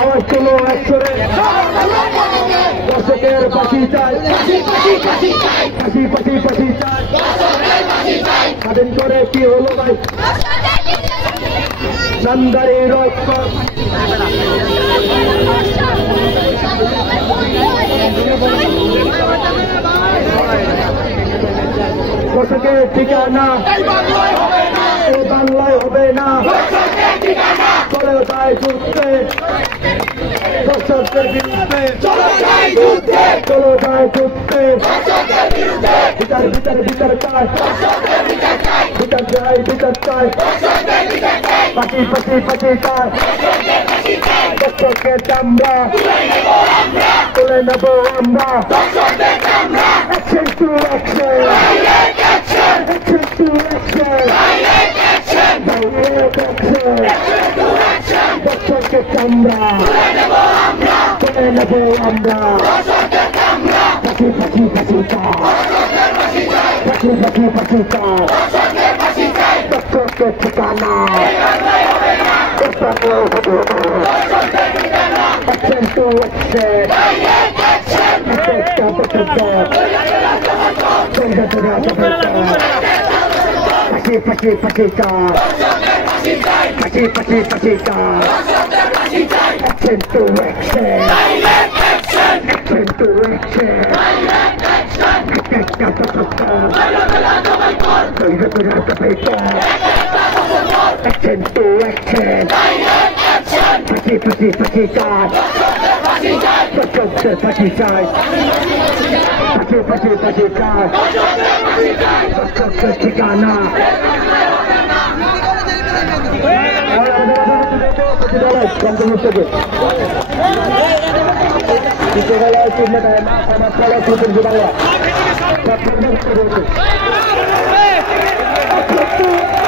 আওয়াজ তুলো একসরে দর্শকের ফাঁসি চাই ফাঁসি ফাঁসি ফাঁসি চাই স্বাধীন করে কি হলো ভাই নান্দারি রক্ত দর্শকের ঠিকানা এই বাংলায় হবে না চলে যায় যুদ্ধে দর্শকদের বিরুদ্ধে চলো যায় যুদ্ধে বিচার বিচার বিচার চাই বিচার চাই বিচার চাই পাখি পাখি পাখি চাই দর্শকের চামড়া তুলে নেব আমরা action to action action to action direct action দর্শকের চামড়া তুলে নেব আমরা পাখি পাখি পাখি চাই পাখি পাখি পাখি চাই দর্শকের ঠিকানা action to action Pachi pachi pachi ka, pachi pachi pachi ka. Action to action, action to action. Action to action, pachi pachi pachi ka. Dörşökler pachi çay, pachi pachi pachi çay. Dörşökler ঠিকানা Kita